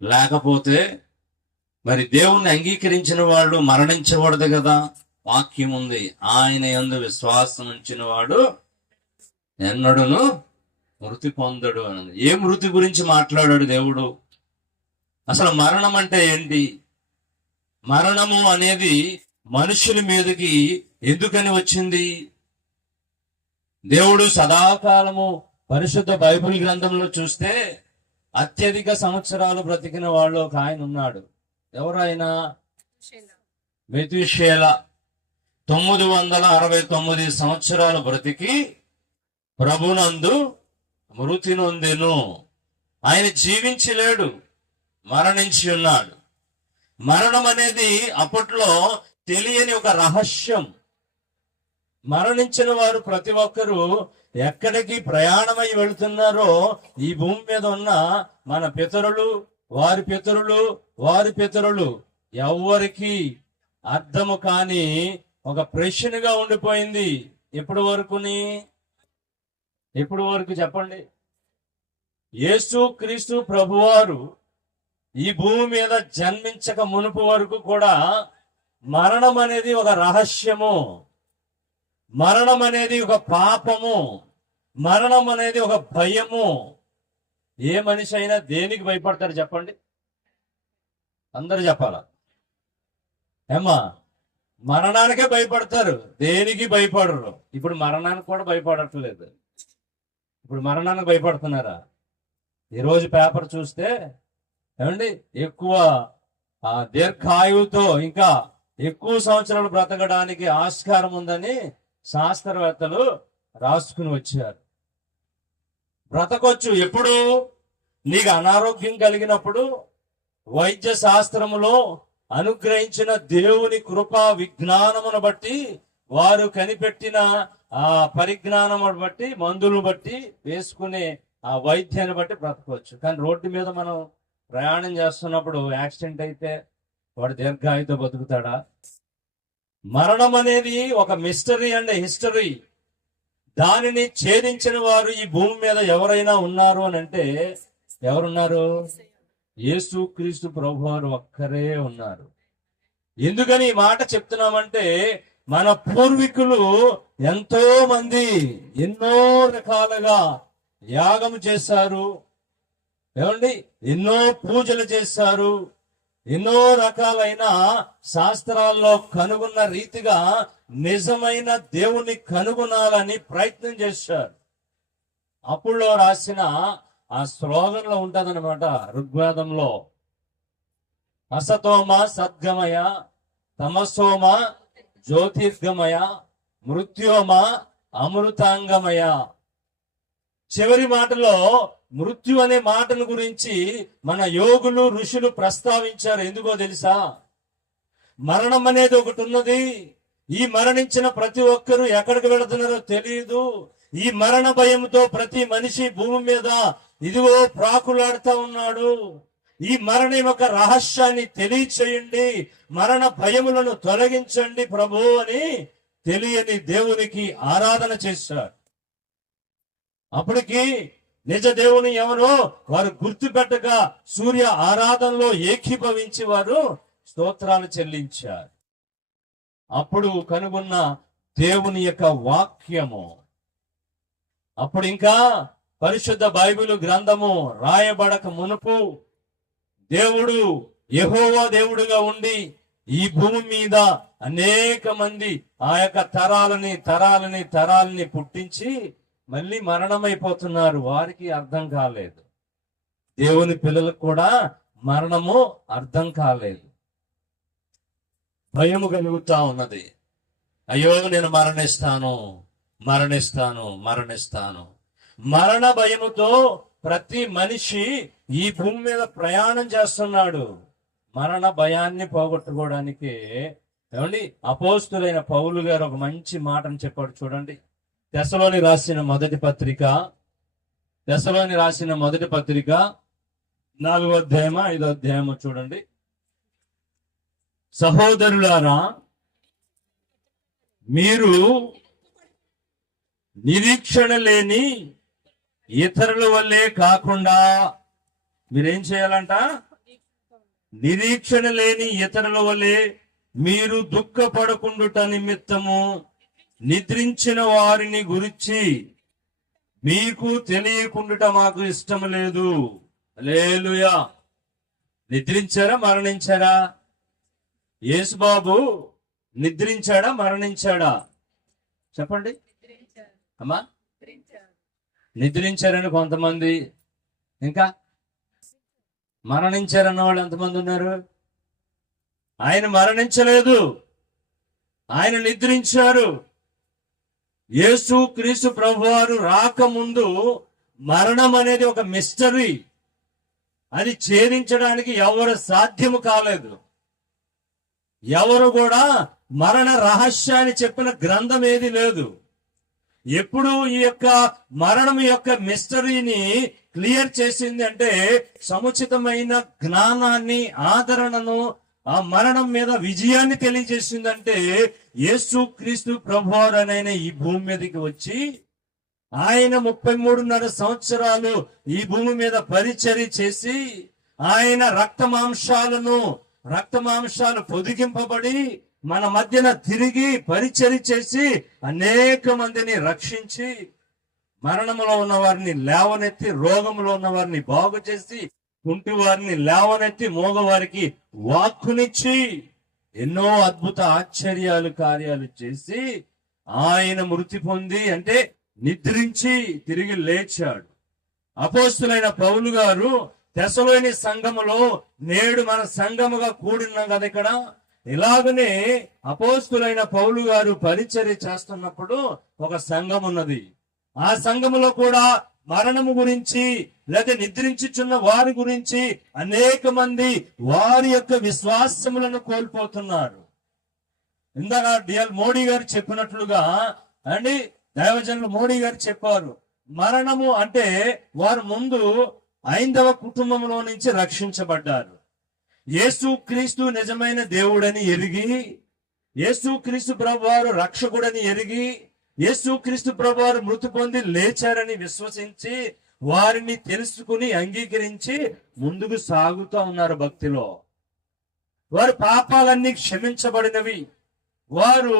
లేకపోతే మరి దేవుణ్ణి అంగీకరించిన వాళ్ళు మరణించకూడదు కదా. వాక్యం ఉంది, ఆయన యందు విశ్వాసం ఉంచిన వాడు ఎన్నడూను మృతి పొందడు అని. ఏ మృతి గురించి మాట్లాడాడు దేవుడు? అసలు మరణం అంటే ఏంటి? మరణము అనేది మనుషుల మీదకి ఎందుకని వచ్చింది? దేవుడు సదాకాలము పరిశుద్ధ బైబిల్ గ్రంథంలో చూస్తే అత్యధిక సంవత్సరాలు బ్రతికిన వాళ్ళు ఒక ఆయన ఉన్నాడు. ఎవరైనా? మెతూషేల 969 సంవత్సరాలు బ్రతికి ప్రభునందు మృతి నొందెను. ఆయన జీవించలేడు, మరణించి ఉన్నాడు. మరణం అనేది అప్పట్లో తెలియని ఒక రహస్యం. మరణించిన వారు ప్రతి ఒక్కరూ ఎక్కడికి ప్రయాణమై వెళుతున్నారో ఈ భూమి మీద ఉన్న మన పితరులు, వారి పితరులు, వారి పితరులు ఎవ్వరికి అర్థము కాని ఒక ప్రశ్నగా ఉండిపోయింది. ఎప్పటి వరకు చెప్పండి? యేసు క్రీస్తు ప్రభువారు ఈ భూమి మీద జన్మించక మునుపు వరకు కూడా మరణం అనేది ఒక రహస్యము, మరణం అనేది ఒక పాపము, మరణం అనేది ఒక భయము. ఏ మనిషి అయినా దేనికి భయపడతారు చెప్పండి? అందరు చెప్పాల ఏమ్మా? మరణానికే భయపడతారు, దేనికి భయపడరు. ఇప్పుడు మరణానికి కూడా భయపడట్లేదు. ఇప్పుడు మరణానికి భయపడుతున్నారా? ఈరోజు పేపర్ చూస్తే ఏమండి, ఎక్కువ దీర్ఘాయువుతో ఇంకా ఎక్కువ సంవత్సరాలు బ్రతకడానికి ఆస్కారం ఉందని శాస్త్రవేత్తలు రాసుకుని వచ్చారు. బ్రతకొచ్చు. ఎప్పుడు? నీకు అనారోగ్యం కలిగినప్పుడు వైద్య శాస్త్రములో అనుగ్రహించిన దేవుని కృపా విజ్ఞానమును బట్టి, వారు కనిపెట్టిన ఆ పరిజ్ఞానమును బట్టి, మందులను బట్టి, వేసుకునే ఆ వైద్యాన్ని బట్టి బ్రతకవచ్చు. కానీ రోడ్డు మీద మనం ప్రయాణం చేస్తున్నప్పుడు యాక్సిడెంట్ అయితే వాడు దీర్ఘాయుతో బతుకుతాడా? మరణం అనేది ఒక మిస్టరీ అండ్ హిస్టరీ. దానిని ఛేదించిన వారు ఈ భూమి మీద ఎవరైనా ఉన్నారు అని అంటే ఎవరున్నారు? యేసు క్రీస్తు ప్రభువారు ఒక్కరే ఉన్నారు. ఎందుకని ఈ మాట చెప్తున్నామంటే, మన పూర్వీకులు ఎంతో మంది ఎన్నో రకాలుగా యాగం చేశారు, ఏమండి, ఎన్నో పూజలు చేశారు, ఎన్నో రకాలైన శాస్త్రాల్లో కనుగొన్న రీతిగా నిజమైన దేవుణ్ణి కనుగొనాలని ప్రయత్నం చేశారు. అప్పుడులో రాసిన ఆ స్లోగన్లో ఉంటదన్నమాట ఋగ్వేదంలో, అసతోమ సద్గమయ, తమసోమ జ్యోతిర్గమయ, మృత్యోమ అమృతాంగమయ. చివరి మాటలో మృత్యు అనే మాటను గురించి మన యోగులు, ఋషులు ప్రస్తావించారు. ఎందుకో తెలుసా? మరణం అనేది ఒకటి ఉన్నది. ఈ మరణించిన ప్రతి ఒక్కరూ ఎక్కడికి వెళుతున్నారో తెలియదు. ఈ మరణ భయంతో ప్రతి మనిషి భూమి మీద ఇదిగో ప్రాకులాడుతా ఉన్నాడు. ఈ మరణం యొక్క రహస్యాన్ని తెలియచేయండి, మరణ భయములను తొలగించండి ప్రభు అని తెలియని దేవునికి ఆరాధన చేశారు. అప్పటికి నిజ దేవుని ఎవరో వారు గుర్తుపెట్టక సూర్య ఆరాధనలో ఏకీభవించి వారు స్తోత్రాలు చెల్లించారు. అప్పుడు కనుగొన్న దేవుని యొక్క వాక్యము, అప్పుడు ఇంకా పరిశుద్ధ బైబిల్ గ్రంథము రాయబడక మునుపు దేవుడు యెహోవా దేవుడుగా ఉండి ఈ భూమి మీద అనేక మంది ఆ యొక్క తరాలని పుట్టించి మళ్ళీ మరణమైపోతున్నారు. వారికి అర్థం కాలేదు. దేవుని పిల్లలకు కూడా మరణము అర్థం కాలేదు. భయము కలుగుతా ఉన్నది. అయ్యో నేను మరణిస్తాను. మరణ భయముతో ప్రతి మనిషి ఈ భూమి మీద ప్రయాణం చేస్తున్నాడు. మరణ భయాన్ని పోగొట్టుకోవడానికి ఏమండి అపోస్తులైన పౌలు గారు ఒక మంచి మాటను చెప్పాడు. చూడండి, తెస్సలోని రాసిన మొదటి పత్రిక 4వ అధ్యాయము 5వ అధ్యాయము చూడండి. సహోదరులారా, మీరు నిరీక్షణ లేని ఇతరుల వల్లే కాకుండా మీరేం చేయాలంట? నిరీక్షణ లేని ఇతరుల వలె మీరు దుఃఖపడకుండుట నిమిత్తము నిద్రించిన వారిని గురించి మీకు తెలియకుండుట మాకు ఇష్టం లేదు. హల్లెలూయా. నిద్రించారా, మరణించారా? యేసుబాబు నిద్రించాడా, మరణించాడా? చెప్పండి అమ్మా. నిద్రించారని కొంతమంది, ఇంకా మరణించారన్న వాళ్ళు ఎంతమంది ఉన్నారు? ఆయన మరణించలేదు, ఆయన నిద్రించారు. యేసు క్రీస్తు ప్రభువారు రాకముందు మరణం అనేది ఒక మిస్టరీ. అది ఛేదించడానికి ఎవరు సాధ్యము కాలేదు. ఎవరు కూడా మరణ రహస్యాన్ని చెప్పిన గ్రంథం ఏది లేదు. ఎప్పుడు ఈ యొక్క మరణం యొక్క మిస్టరీని క్లియర్ చేసింది అంటే సముచితమైన జ్ఞానాన్ని, ఆదరణను, ఆ మరణం మీద విజయాన్ని తెలియజేసిందంటే యేసు క్రీస్తు ప్రభువారైన ఈ భూమి మీదకి వచ్చి ఆయన 33.5 సంవత్సరాలు ఈ భూమి మీద పరిచర్య చేసి ఆయన రక్తమాంసాలు పొదిగింపబడి మన మధ్యన తిరిగి పరిచర్య చేసి అనేక మందిని రక్షించి మరణంలో ఉన్న వారిని లేవనెత్తి, రోగంలో ఉన్న వారిని బాగు చేసి, కుంటి వారిని లేవనెత్తి, మోగవారికి వాక్కునిచ్చి ఎన్నో అద్భుత ఆశ్చర్యాలు, కార్యాలు చేసి ఆయన మృతి పొంది అంటే నిద్రించి తిరిగి లేచాడు. అపోస్తులైన పౌలు గారు తెసలోని సంఘములో, నేడు మన సంఘముగా కూడినాం కదా ఇక్కడ, ఇలాగనే అపోస్తులైన పౌలు గారు పరిచర్య చేస్తున్నప్పుడు ఒక సంఘం ఉన్నది. ఆ సంఘములో కూడా మరణము గురించి లేదా నిద్రించుచున్న వారి గురించి అనేక మంది వారి యొక్క విశ్వాసములను కోల్పోతున్నారు. ఇందాక డిఎల్ మోడీ గారు చెప్పినట్లుగా అండి, దైవజనులు మోడీ గారు చెప్పారు, మరణము అంటే వారు ముందు ఐదవ కుటుంబంలో నుంచి రక్షించబడ్డారు. యేసు క్రీస్తు నిజమైన దేవుడని ఎరిగి, యేసు క్రీస్తు ప్రభువారు రక్షకుడని ఎరిగి, యేసు క్రీస్తు ప్రభువారు మృతి పొంది లేచారని విశ్వసించి వారిని తెలుసుకుని అంగీకరించి ముందుకు సాగుతూ ఉన్నారు భక్తిలో. వారి పాపాలన్నీ క్షమించబడినవి. వారు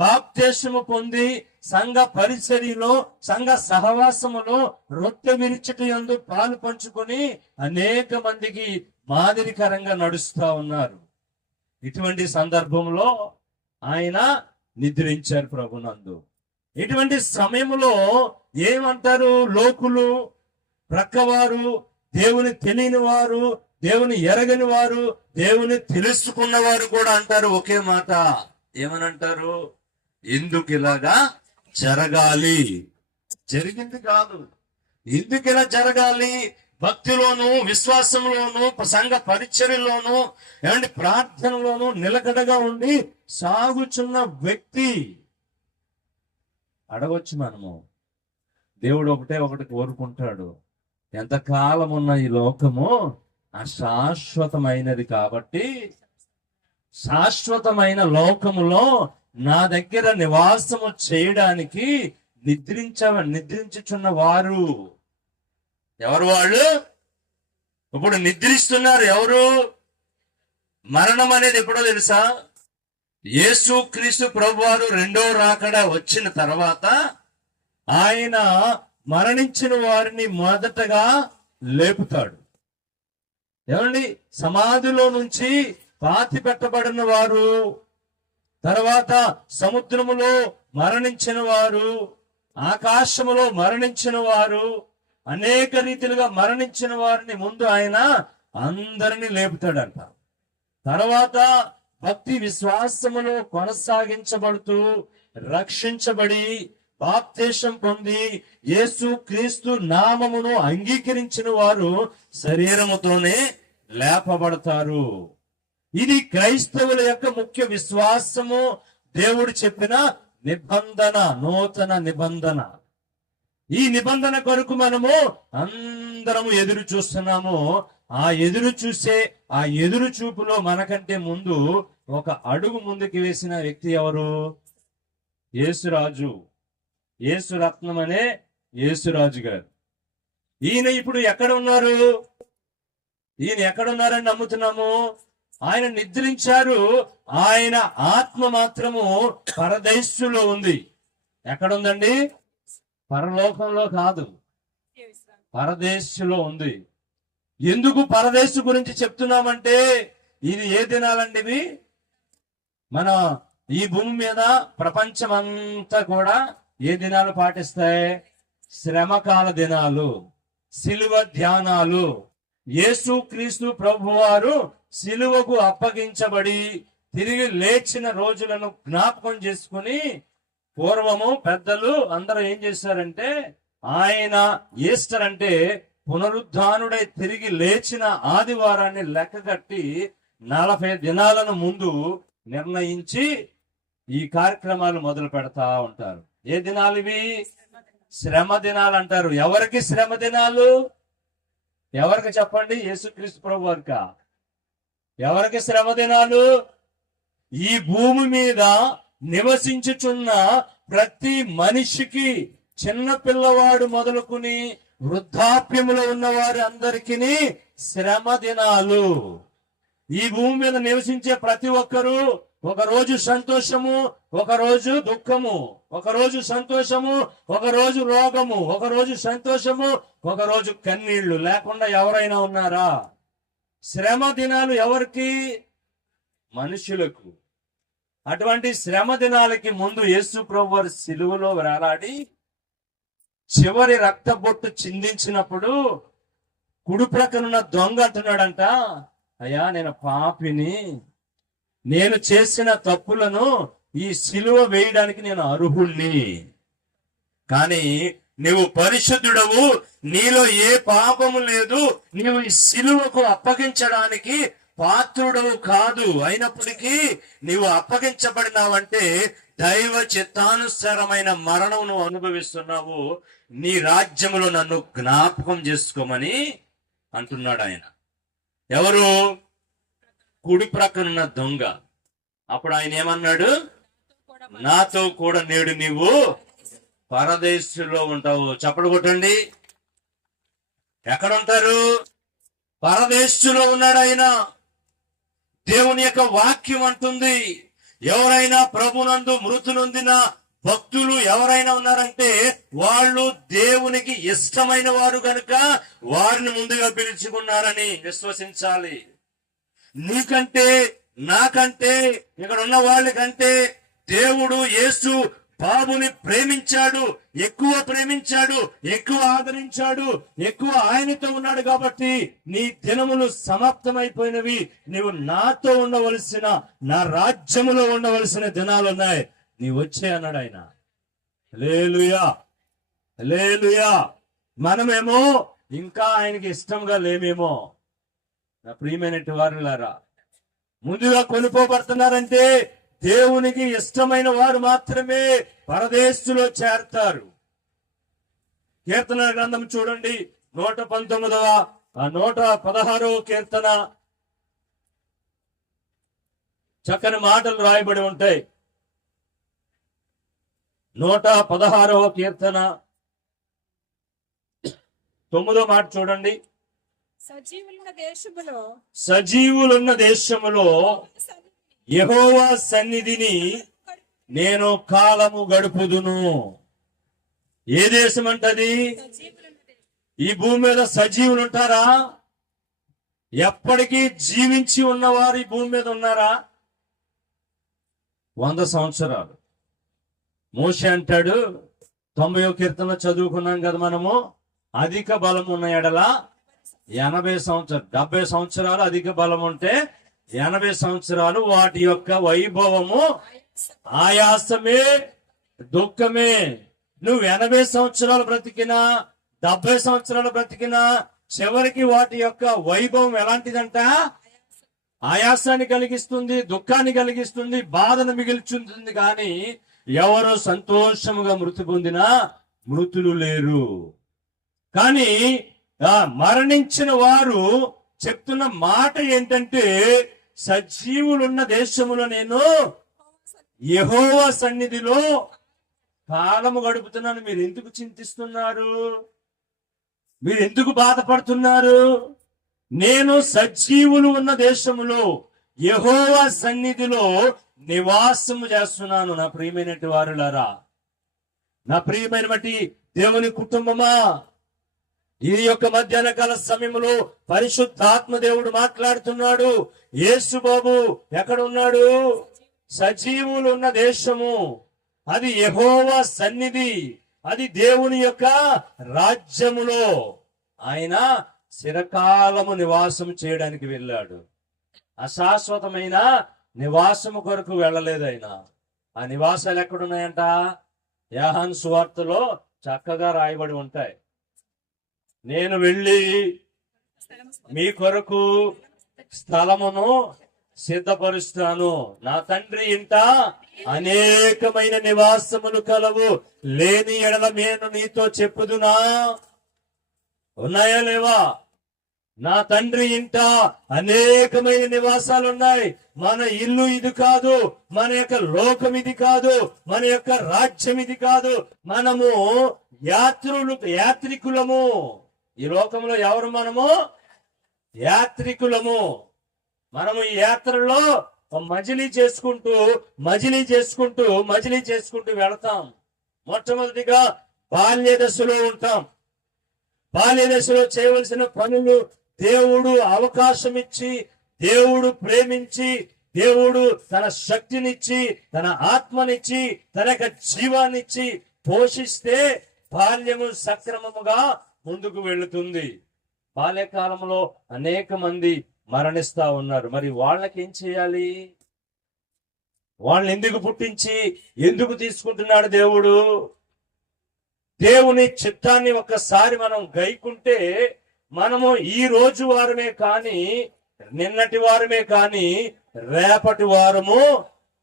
బాప్తిస్మము పొంది సంఘ పరిచర్యలో, సంఘ సహవాసములో, రొట్టె విరుచుట యందు పాలు పంచుకొని అనేక మందికి మాదిరికరంగా నడుస్తా ఉన్నారు. ఇటువంటి సందర్భంలో ఆయన నిద్రించారు ప్రభునందు. ఇటువంటి సమయంలో ఏమంటారు లోకులు, ప్రక్కవారు, దేవుని తెలియని వారు, దేవుని ఎరగని వారు, దేవుని తెలుసుకున్న వారు కూడా అంటారు ఒకే మాట. ఏమనంటారు? ఎందుకు ఇలాగా జరగాలి? జరిగింది కాదు, ఎందుకు ఇలా జరగాలి? భక్తిలోను, విశ్వాసంలోను, సంఘ పరిచర్యలోను, ఏమంటే ప్రార్థనలోను నిలకడగా ఉండి సాగుచున్న వ్యక్తి అడగొచ్చు మనము. దేవుడు ఒకటి కోరుకుంటాడు, ఎంతకాలం ఉన్న ఈ లోకము అశాశ్వతమైనది కాబట్టి శాశ్వతమైన నా దగ్గర నివాసము చేయడానికి నిద్రించుచున్న వారు ఎవరు? వాళ్ళు ఇప్పుడు నిద్రిస్తున్నారు. ఎవరు? మరణం అనేది ఎప్పుడో తెలుసా? యేసు క్రీస్తు ప్రభువారు రెండో రాకడ వచ్చిన తర్వాత ఆయన మరణించిన వారిని మొదటగా లేపుతాడు. ఏమండి? సమాధిలో నుంచి పాతి పెట్టబడిన వారు, తర్వాత సముద్రములో మరణించిన వారు, ఆకాశములో మరణించిన వారు, అనేక రీతిలుగా మరణించిన వారిని ముందు ఆయన అందరినీ లేపుతాడంట. తర్వాత భక్తి విశ్వాసములో కొనసాగించబడుతూ రక్షించబడి బాప్తిసం పొంది యేసు క్రీస్తు నామమును అంగీకరించిన వారు శరీరముతోనే లేపబడతారు. ఇది క్రైస్తవుల యొక్క ముఖ్య విశ్వాసము. దేవుడు చెప్పిన నిబంధన, నూతన నిబంధన. ఈ నిబంధన కొరకు మనము అందరము ఎదురు చూస్తున్నాము. ఆ ఎదురు చూపులో మనకంటే ముందు ఒక అడుగు ముందుకు వేసిన వ్యక్తి ఎవరు? యేసురాజు, యేసు రత్నం అనే యేసురాజు గారు. ఈయన ఇప్పుడు ఎక్కడ ఉన్నారు? ఈయన ఎక్కడున్నారని నమ్ముతున్నాము? ఆయన నిద్రించారు. ఆయన ఆత్మ మాత్రము పరదేశులో ఉంది. ఎక్కడుందండి? పరలోకంలో కాదు, పరదేశులో ఉంది. ఎందుకు పరదేశు గురించి చెప్తున్నామంటే, ఇది ఏ దినాలండి ఇవి? మన ఈ భూమి మీద ప్రపంచం అంతా కూడా ఏ దినాలు పాటిస్తాయి? శ్రమకాల దినాలు, సిలువ ధ్యానాలు. యేసు క్రీస్తు ప్రభువారు సిలువకు అప్పగించబడి తిరిగి లేచిన రోజులను జ్ఞాపకం చేసుకుని, పూర్వము పెద్దలు అందరూ ఏం చేశారంటే, ఆయన ఈస్టర్ అంటే పునరుద్ధానుడై తిరిగి లేచిన ఆదివారాన్ని లెక్క కట్టి 40 దినాలను ముందు నిర్ణయించి ఈ కార్యక్రమాలు మొదలు పెడతా ఉంటారు. ఏ దినాలు ఇవి? శ్రమ దినాలు అంటారు. ఎవరికి శ్రమ దినాలు? ఎవరికి చెప్పండి? యేసుక్రీస్తు ప్రభు వారిక. ఎవరికి శ్రమ దినాలు? ఈ భూమి మీద నివసించుచున్న ప్రతి మనిషికి, చిన్న పిల్లవాడు మొదలుకుని వృద్ధాప్యములో ఉన్న వారి అందరికీ శ్రమ దినాలు. ఈ భూమి మీద నివసించే ప్రతి ఒక్కరూ ఒక రోజు సంతోషము, ఒక రోజు దుఃఖము, ఒక రోజు సంతోషము, ఒక రోజు రోగము, ఒక రోజు సంతోషము, ఒక రోజు కన్నీళ్లు లేకుండా ఎవరైనా ఉన్నారా? శ్రమ దినాలు ఎవరికి? మనుషులకు. అటువంటి శ్రమ దినాలకి ముందు యేసు ప్రభు వారు సిలువలో వేలాడి చివరి రక్త బొట్టు చిందించినప్పుడు కుడి ప్రక్కనున్న దొంగ అంటున్నాడంట, అయ్యా నేను పాపిని, నేను చేసిన తప్పులను ఈ సిలువ వేయడానికి నేను అర్హుణ్ణి, కానీ నీవు పరిశుద్ధుడవు, నీలో ఏ పాపము లేదు, నీవు ఈ సిలువకు అప్పగించడానికి పాత్రుడవు కాదు, అయినప్పటికీ నీవు అప్పగించబడినావంటే దైవ చిత్తానుసారమైన మరణం నువ్వు అనుభవిస్తున్నావు, నీ రాజ్యములో నన్ను జ్ఞాపకం చేసుకోమని అంటున్నాడు ఆయన. ఎవరు? కుడి ప్రక్కనున్న దొంగ. అప్పుడు ఆయన ఏమన్నాడు? నాతో కూడా నేడు నీవు పరదేశులో ఉంటావు. చప్పడు కొట్టండి. ఎక్కడ ఉంటారు? పరదేశులో ఉన్నాడు ఆయన. దేవుని యొక్క వాక్యం అంటుంది, ఎవరైనా ప్రభునందు మృతి నొందిన భక్తులు ఎవరైనా ఉన్నారంటే వాళ్ళు దేవునికి ఇష్టమైన వారు గనుక వారిని ముందుగా పిలుచుకున్నారని విశ్వసించాలి. నీకంటే నాకంటే ఇక్కడ ఉన్న వాళ్ళకంటే దేవుడు యేసు బాబుని ప్రేమించాడు, ఎక్కువ ప్రేమించాడు, ఎక్కువ ఆదరించాడు, ఎక్కువ ఆయనతో ఉన్నాడు. కాబట్టి నీ దినములు సమాప్తమైపోయినవి, నీవు నాతో ఉండవలసిన, నా రాజ్యములో ఉండవలసిన దినాలు ఉన్నాయి, నీ వచ్చే అన్నాడు ఆయన. హల్లెలూయా, హల్లెలూయా. మనమేమో ఇంకా ఆయనకి ఇష్టంగా లేమేమో. నా ప్రియమైన వారులారా, ముందుగా కొనుక్కోబడుతున్నారంటే దేవునికి ఇష్టమైన వారు మాత్రమే పరదేశులో చేరతారు. కీర్తన గ్రంథం చూడండి, 116వ కీర్తన. చక్కని మాటలు రాయబడి ఉంటాయి. 116వ కీర్తన 9వ మాట చూడండి. సజీవులున్న దేశములో యెహోవా సన్నిధిని నేను కాలము గడుపుదును. ఏ దేశం అంటది? ఈ భూమి మీద సజీవులు ఉంటారా? ఎప్పటికీ జీవించి ఉన్నవారు ఈ భూమి మీద ఉన్నారా? 100 సంవత్సరాలు. మోషే అంటాడు, 90వ కీర్తన చదువుకున్నాం కదా మనము, అధిక బలం ఉన్న ఎడల 80 సంవత్సరాలు, 70 సంవత్సరాలు అధిక బలం ఉంటే 80 సంవత్సరాలు వాటి యొక్క వైభవము ఆయాసమే, దుఃఖమే. నువ్వు 80 సంవత్సరాలు బ్రతికినా, 70 సంవత్సరాలు బ్రతికినా చివరికి వాటి యొక్క వైభవం ఎలాంటిదంట? ఆయాసాన్ని కలిగిస్తుంది, దుఃఖాన్ని కలిగిస్తుంది, బాధను మిగిల్చుంటుంది. కానీ ఎవరు సంతోషముగా మృతి పొందినా మృతులు లేరు. కానీ మరణించిన వారు చెప్తున్న మాట ఏంటంటే, సజీవులున్న దేశములో నేను యెహోవా సన్నిధిలో కాలము గడుపుతున్నాను. మీరు ఎందుకు చింతిస్తున్నారు? మీరు ఎందుకు బాధపడుతున్నారు? నేను సజీవులు ఉన్న దేశములో యెహోవా సన్నిధిలో నివాసము చేస్తున్నాను. నా ప్రియమైన వారులారా, నా ప్రియమైన బట్టి దేవుని కుటుంబమా, ఈ యొక్క మధ్యాహ్న కాల సమయంలో పరిశుద్ధాత్మ దేవుడు మాట్లాడుతున్నాడు. యేసు బాబు ఎక్కడ ఉన్నాడు? సజీవులు ఉన్న దేశము, అది యెహోవా సన్నిధి, అది దేవుని యొక్క రాజ్యములో ఆయన చిరకాలము నివాసం చేయడానికి వెళ్ళాడు. అశాశ్వతమైన నివాసము కొరకు వెళ్ళలేదు ఆయన. ఆ నివాసాలు ఎక్కడున్నాయంట? యోహాను సువార్తలో చక్కగా రాయబడి ఉంటాయి. నేను వెళ్ళి మీ కొరకు స్థలమును సిద్ధపరుస్తాను. నా తండ్రి ఇంట అనేకమైన నివాసములు కలవు, లేని ఎడల నేను నీతో చెప్పుదునా? ఉన్నాయా లేవా? నా తండ్రి ఇంట అనేకమైన నివాసాలు ఉన్నాయి. మన ఇల్లు ఇది కాదు, మన యొక్క లోకం ఇది కాదు, మన యొక్క రాజ్యం ఇది కాదు. మనము యాత్రికులము. ఈ లోకంలో ఎవరు? మనము యాత్రికులము. మనము ఈ యాత్రలో మజిలీ చేసుకుంటూ వెళతాం. మొట్టమొదటిగా బాల్య దశలో ఉంటాం. బాల్య దశలో చేయవలసిన పనులు దేవుడు అవకాశం ఇచ్చి, దేవుడు ప్రేమించి, దేవుడు తన శక్తినిచ్చి, తన ఆత్మనిచ్చి, తన యొక్క జీవాన్నిచ్చి పోషిస్తే బాల్యము సక్రమముగా ముందుకు వెళుతుంది. బాల్యకాలంలో అనేక మంది మరణిస్తా ఉన్నారు. మరి వాళ్ళకి ఏం చేయాలి? వాళ్ళని ఎందుకు పుట్టించి ఎందుకు తీసుకుంటున్నాడు దేవుడు? దేవుని చిత్తాన్ని ఒక్కసారి మనం గైకుంటే మనము ఈ రోజు వారమే కాని, నిన్నటి వారమే కాని, రేపటి వారము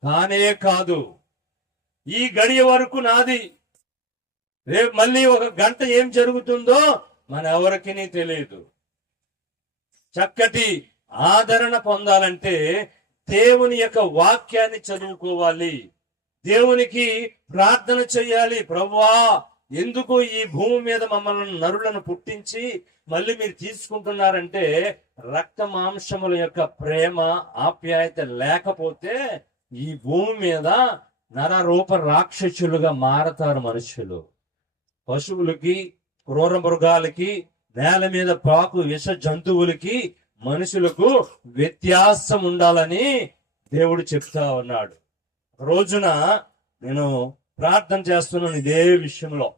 కానే కాదు. ఈ గడియ వరకు నాది. రేపు మళ్ళీ ఒక గంట ఏం జరుగుతుందో మన ఎవరికి తెలియదు. చక్కటి ఆదరణ పొందాలంటే దేవుని యొక్క వాక్యాన్ని చదువుకోవాలి, దేవునికి ప్రార్థన చేయాలి. ప్రభువా, ఎందుకు ఈ భూమి మీద మమ్మల్ని నరులను పుట్టించి మళ్ళీ మీరు తీసుకుంటున్నారంటే రక్త మాంసముల యొక్క ప్రేమ ఆప్యాయత లేకపోతే ఈ భూమి మీద నరరూప రాక్షసులుగా మారతారు మనుషులు. పశువులకి, క్రూర మృగాలకి, నేల మీద పాకు విష జంతువులకి, మనుషులకు వ్యత్యాసం ఉండాలని దేవుడు చెప్తా ఉన్నాడు. రోజున నేను ప్రార్థన చేస్తున్నాను ఇదే విషయంలో.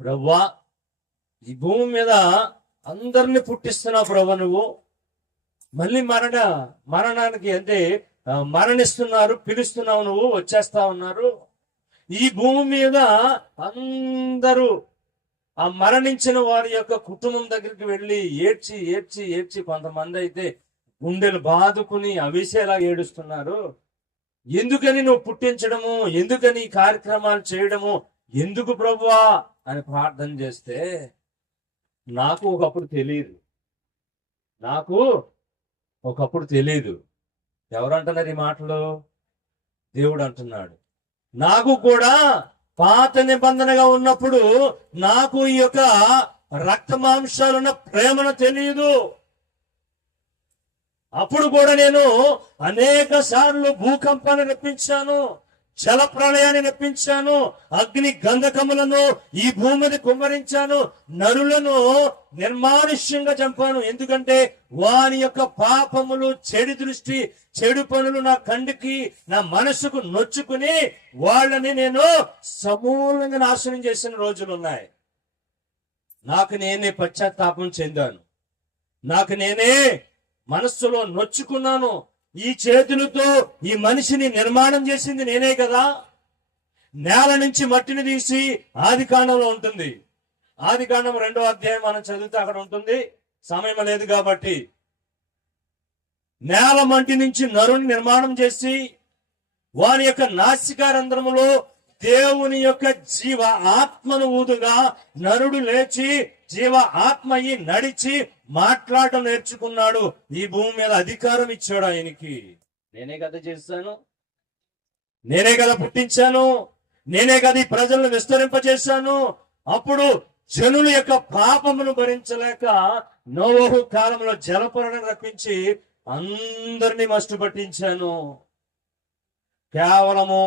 ప్రభువా, ఈ భూమి మీద అందరిని పుట్టిస్తున్నావు ప్రభు, నువ్వు మళ్ళీ మరణానికి అంటే మరణిస్తున్నారు, పిలుస్తున్నావు, నువ్వు వచ్చేస్తా ఉన్నారు. ఈ భూమి మీద అందరూ ఆ మరణించిన వారి యొక్క కుటుంబం దగ్గరికి వెళ్ళి ఏడ్చి ఏడ్చి ఏడ్చి కొంతమంది అయితే గుండెలు బాదుకుని అవిసేలా ఏడుస్తున్నారు. ఎందుకని నువ్వు పుట్టించడము, ఎందుకని కార్యక్రమాలు చేయడము, ఎందుకు ప్రభువా అని ప్రార్థన చేస్తే నాకు ఒకప్పుడు తెలియదు. ఎవరు అంటున్నారు ఈ మాటలు? దేవుడు అంటున్నాడు. నాకు కూడా పాత నిబంధనగా ఉన్నప్పుడు నాకు ఈ యొక్క రక్త మాంసాలున్న ప్రేమను తెలియదు. అప్పుడు కూడా నేను అనేక సార్లు భూకంపాన్ని రప్పించాను, జల ప్రళయాన్ని రప్పించాను, అగ్ని గంధకములను ఈ భూమి మీద కుమ్మరించాను, నరులను నిర్మానుష్యంగా చంపాను. ఎందుకంటే వారి యొక్క పాపములు, చెడు దృష్టి, చెడు పనులు నా కంటికి, నా మనసుకు నొచ్చుకుని వాళ్ళని నేను సమూలంగా నాశనం చేసిన రోజులు ఉన్నాయి. నాకు నేనే పశ్చాత్తాపం చెందాను, నాకు నేనే మనస్సులో నొచ్చుకున్నాను. ఈ చేతులతో ఈ మనిషిని నిర్మాణం చేసింది నేనే కదా. నేల నుంచి మట్టిని తీసి ఆదికాండంలో ఉంటుంది. ఆదికాండం 2వ అధ్యాయం మనం చదివితే అక్కడ ఉంటుంది, సమయం లేదు కాబట్టి. నేల మట్టి నుంచి నరుని నిర్మాణం చేసి వారి యొక్క నాసికారంధ్రములో దేవుని యొక్క జీవ ఆత్మను ఊదుగా నరుడు లేచి జీవ ఆత్మయి నడిచి మాట్లాడటం నేర్చుకున్నాడు. ఈ భూమి మీద అధికారం ఇచ్చాడు ఆయనకి. నేనే కదా చేశాను, నేనే కదా పుట్టించాను, నేనే కదా ఈ ప్రజలను విస్తరింపజేశాను. అప్పుడు జనుల యొక్క పాపమును భరించలేక నోవహు కాలంలో జలపరణ రప్పించి అందరినీ మస్తు పట్టించాను. కేవలము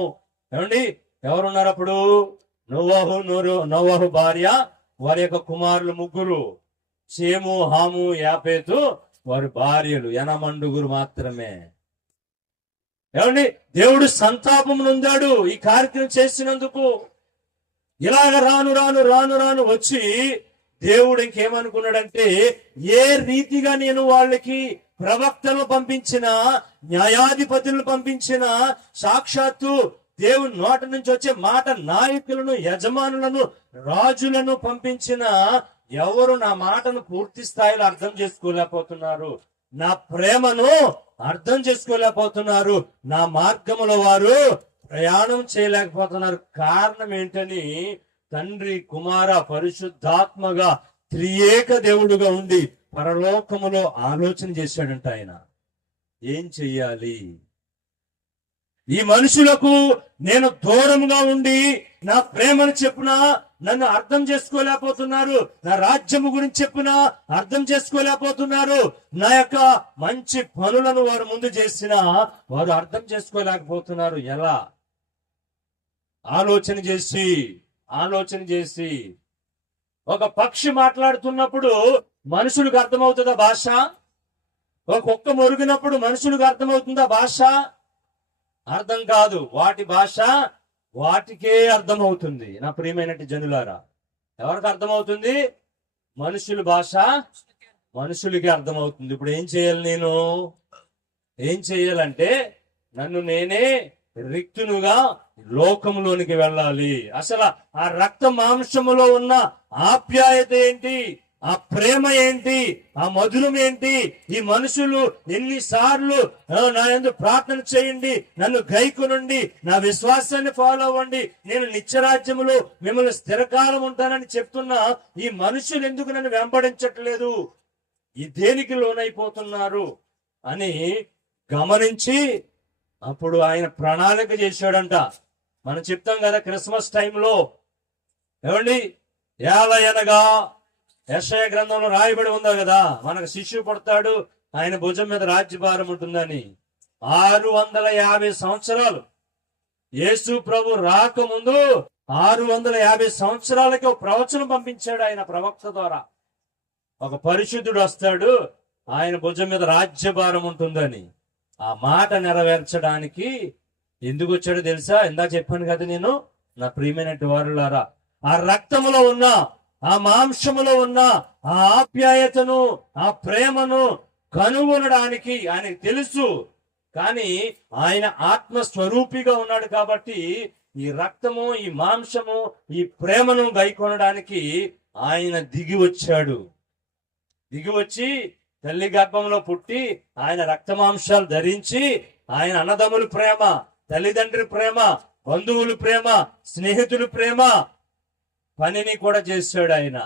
ఏమండి ఎవరున్నారు అప్పుడు? నోవహు భార్య, వారి యొక్క కుమారులు ముగ్గురు, షేము, హాము, యాపేతు, వారి భార్యలు 80 మాత్రమే. ఏమండి దేవుడు సంతాపం నొందాడు ఈ కార్యక్రమం చేసినందుకు. ఇలాగ రాను రాను రాను రాను వచ్చి దేవుడు ఇంకేమనుకున్నాడంటే, ఏ రీతిగా నేను వాళ్ళకి ప్రవక్తలను పంపించిన, న్యాయాధిపతులను పంపించిన, సాక్షాత్తు దేవుని నోట నుంచి వచ్చే మాట నాయకులను, యజమానులను, రాజులను పంపించిన ఎవరు నా మాటను పూర్తి స్థాయిలో అర్థం చేసుకోలేకపోతున్నారు, నా ప్రేమను అర్థం చేసుకోలేకపోతున్నారు, నా మార్గములో వారు ప్రయాణం చేయలేకపోతున్నారు. కారణం ఏంటని తండ్రి, కుమార, పరిశుద్ధాత్మగా త్రియేక దేవుడుగా ఉండి పరలోకములో ఆలోచన చేశాడంట. ఆయన ఏం చెయ్యాలి? ఈ మనుషులకు నేను దూరంగా ఉండి నా ప్రేమను చెప్పినా నన్ను అర్థం చేసుకోలేకపోతున్నారు, నా రాజ్యము గురించి చెప్పినా అర్థం చేసుకోలేకపోతున్నారు, నా యొక్క మంచి పనులను వారు ముందు చేసినా వారు అర్థం చేసుకోలేకపోతున్నారు. ఎలా? ఆలోచన చేసి ఒక పక్షి మాట్లాడుతున్నప్పుడు మనుషులకు అర్థమవుతుందా భాష? ఒక కుక్క మొరిగినప్పుడు మనుషులకు అర్థమవుతుందా భాష? అర్థం కాదు. వాటి భాష వాటికే అర్థమవుతుంది. నా ప్రియమైనటి జనులారా, ఎవరికి అర్థమవుతుంది? మనుషుల భాష మనుషులకి అర్థమవుతుంది. ఇప్పుడు ఏం చేయాలి? ఏం చేయాలంటే నన్ను నేనే రిక్తునుగా లోకంలోనికి వెళ్ళాలి. అసలు ఆ రక్త మాంసములో ఉన్న ఆప్యాయత ఏంటి, ఆ ప్రేమ ఏంటి, ఆ మధురం ఏంటి? ఈ మనుషులు ఎన్నిసార్లు నా యందు ప్రార్థన చేయండి, నన్ను గైకొనండి, నా విశ్వాసాన్ని ఫాలో అవ్వండి, నేను నిత్యరాజ్యములో మిమ్మల్ని స్థిరకాలం ఉంటానని చెప్తున్నా ఈ మనుషులు ఎందుకు నన్ను వెంబడించట్లేదు, ఈ దేనికి లోనైపోతున్నారు అని గమనించి అప్పుడు ఆయన ప్రణాళిక చేశాడంట. మనం చెప్తాం కదా క్రిస్మస్ టైంలో, ఏమండి ఏలయనగా యెషయా గ్రంథంలో రాయబడి ఉందా కదా, మనకు శిశువు పుడతాడు, ఆయన భుజం మీద రాజ్యభారం ఉంటుందని. 650 సంవత్సరాలు యేసు ప్రభు రాకముందు 650 సంవత్సరాలకి ఒక ప్రవచనం పంపించాడు ఆయన ప్రవక్త ద్వారా. ఒక పరిశుద్ధుడు వస్తాడు, ఆయన భుజం మీద రాజ్యభారం ఉంటుందని. ఆ మాట నెరవేర్చడానికి ఎందుకు వచ్చాడో తెలుసా? ఇందా చెప్పాను కదా నేను, నా ప్రియమైనటువంటి వారులారా, ఆ రక్తములో ఉన్న, ఆ మాంసములో ఉన్న ఆ ఆప్యాయతను, ఆ ప్రేమను కనుగొనడానికి ఆయనకు తెలుసు. కానీ ఆయన ఆత్మస్వరూపిగా ఉన్నాడు కాబట్టి ఈ రక్తము, ఈ మాంసము, ఈ ప్రేమను గైకొనడానికి ఆయన దిగి వచ్చాడు. దిగి వచ్చి తల్లి గర్భంలో పుట్టి ఆయన రక్తమాంసాలు ధరించి ఆయన అన్నదమ్ముల ప్రేమ, తల్లిదండ్రుల ప్రేమ, బంధువుల ప్రేమ, స్నేహితుల ప్రేమ పనిని కూడా చేశాడు. ఆయన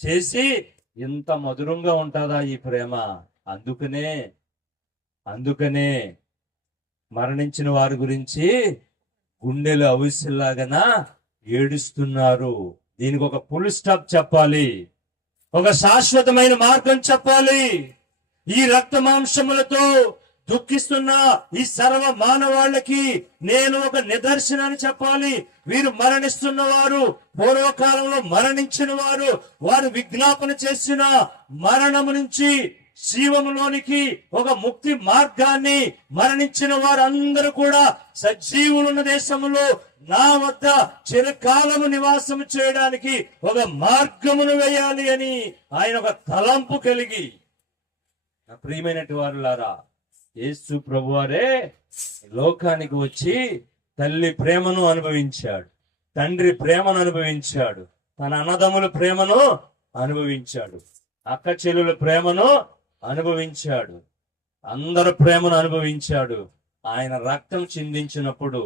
చేసి ఇంత మధురంగా ఉంటుందా ఈ ప్రేమ? అందుకనే మరణించిన వారి గురించి గుండెలు అవిసిల్లాగనా ఏడుస్తున్నారు. దీనికి ఒక ఫుల్ స్టాప్ చెప్పాలి, ఒక శాశ్వతమైన మార్గం చెప్పాలి. ఈ రక్త మాంసములతో దుఃఖిస్తున్న ఈ సర్వ మానవాళ్ళకి నేను ఒక నిదర్శనాన్ని చెప్పాలి. వీరు మరణిస్తున్న వారు, పూర్వకాలంలో మరణించిన వారు, వారు విజ్ఞాపన చేసిన మరణము నుంచి జీవములోనికి ఒక ముక్తి మార్గాన్ని, మరణించిన వారందరూ కూడా సజీవులున్న దేశములో నా వద్ద చిరకాలము నివాసము చేయడానికి ఒక మార్గమును వేయాలి అని ఆయన ఒక తలంపు కలిగి, నా ప్రియమైనటి వారులారా, యేసు ప్రభువారే లోకానికి వచ్చి తల్లి ప్రేమను అనుభవించాడు, తండ్రి ప్రేమను అనుభవించాడు, తన అన్నదమ్ముల ప్రేమను అనుభవించాడు, అక్క చెల్లుల ప్రేమను అనుభవించాడు, అందరి ప్రేమను అనుభవించాడు. ఆయన రక్తం చిందించినప్పుడు,